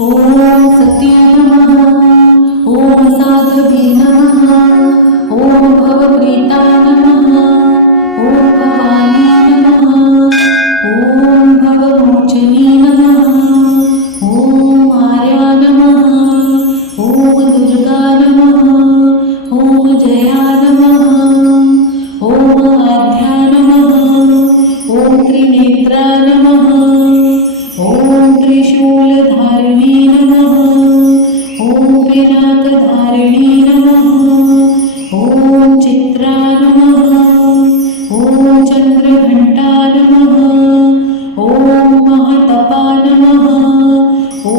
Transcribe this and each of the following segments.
ॐ सत्याय नमः। ॐ साधवे नमः। ॐ भवप्रीताय नमः। ॐ भवानी नमः। ॐ भवमोचनी नमः। ॐ आर्या नमः। ॐ दुर्गा नमः। ॐ जया नमः। ॐ आद्या नमः। ॐ त्रिनेत्रा नमः। ॐ त्रिशूलधारिणी नमः। ॐ पिनाकधारिणी नमः। ॐ चित्रा नमः। ॐ चन्द्रघण्टा नमः। ॐ महतपा नमः। ॐ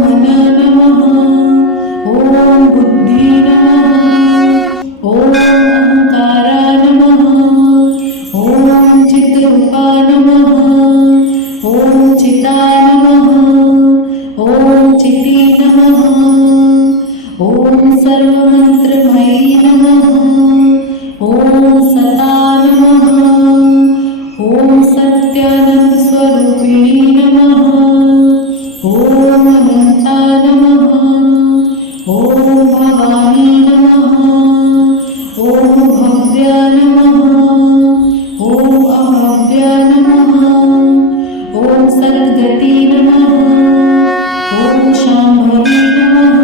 मना नमः। ॐ बुद्धि नमः। ॐ अहंकारा नमः। ॐ चित्रूपा नमः। ॐ चिता नमः। ॐ चिती नमः। ॐ सर्वमन्त्रमयी नमः। ॐ सता नमः। ॐ सत्यानन्दस्वरूपिणी नमः। ॐ अनन्ता नमः। ॐ भवानी नमः। ॐ भव्या नमः। ॐ अभव्या नमः। ॐ सद्गती नमः। ॐ शाम्भवी नमः।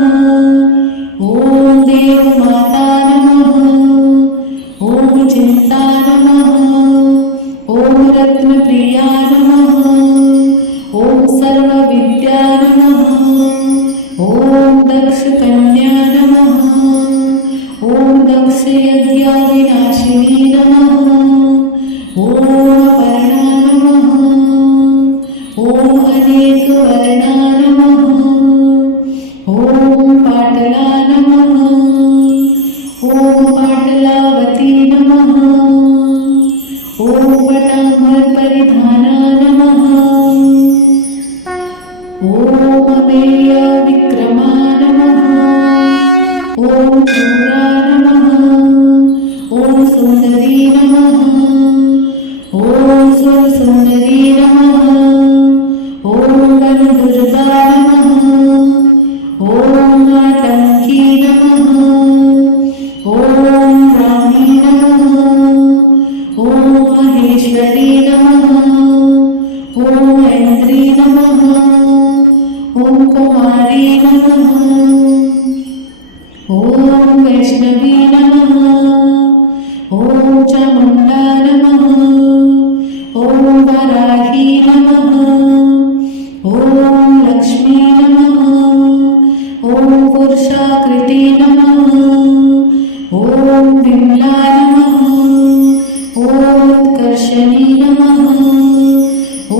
ॐ देवमाता नमः। ॐ चिन्ता नमः। ॐ रत्नप्रिया नमः। ॐ सर्वविद्या नमः। ॐ दक्षकन्या नमः। ॐ दक्षयज्ञविनाशिनी नमः। ॐ अपर्णा नमः। ॐ अनेकवर्णा नमः। ॐ पाटला नमः। ॐ पाटलावती नमः। ॐ पटाम्बरपरिधाना नमः। ॐ अमेयविक्रमा नमः। ॐ क्रूरा नमः। ॐ सुन्दरी नमः। ॐ सुरसुन्दरी नमः। ॐ वनदुर्गा नमः। ॐ मातङ्गी नमः। ॐ रामी नमः। ॐ महेश्वरी नमः। ॐ ऐन्द्री नमः। ॐ कुमारी नमः। ॐ वैष्णवी नमः। ॐ चामुण्डा नमः। ॐ वराही नमः। ॐ लक्ष्मी नमः। ॐ पुरुषाकृती नमः। ॐ विमला नमः। ॐ उत्कर्षणी नमः। ॐ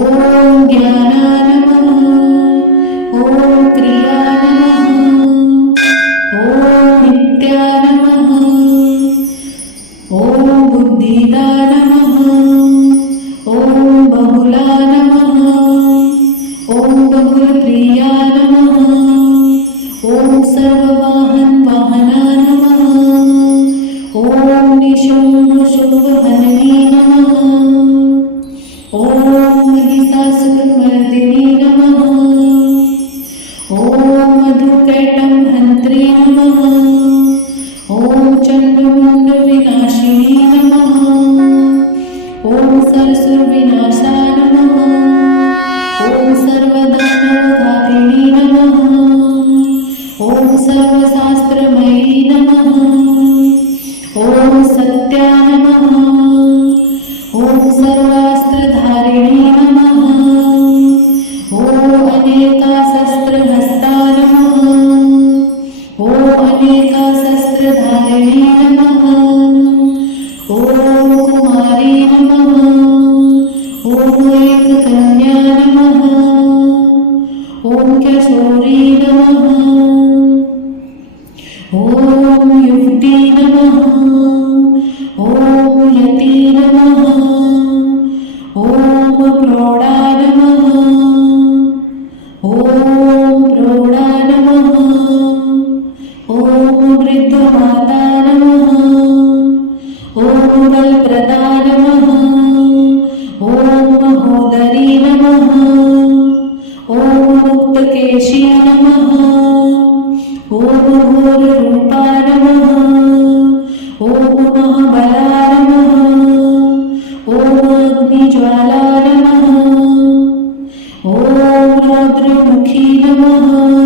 ज्ञाना नमः। ॐ क्रिया नमः। ॐ नित्या नमः। ॐ बुद्धिदा नमः। ॐ बहुला नमः। ॐ बहुप्रिया नमः। ॐ सर्ववाहनवाहना नमः। ॐ निशुम्भशुम्भहननी नमः। ॐ महिषासुरमर्दिनी नमः। ॐ मधुकैटभहन्त्री नमः। ॐ चण्डमुण्डविनाशिनी नमः। ॐ सरसुरविनाशा नमः। ॐ सर्वदानवधारिणी नमः। ॐ सर्वशास्त्रमयी नमः। ॐ सत्या नमः। ॐ सर्वास्त्रधारिणी नमः। ॐ अनेकाशस्त्रहस्ता नमः। ॐ अनेकाशस्त्रधारिणी नमः। ॐ कुमारी नमः। ॐ एककन्या नमः। ॐ किशोरी नमः। ॐ युवती नमः। ॐ यती नमः। ॐ प्रौढा नमः। ॐ उत्तकेशी नमः ॐ घोररूपा नमः ॐ महाबला नमः ॐ अग्निज्वाला नमः ॐ रौद्रमुखी नमः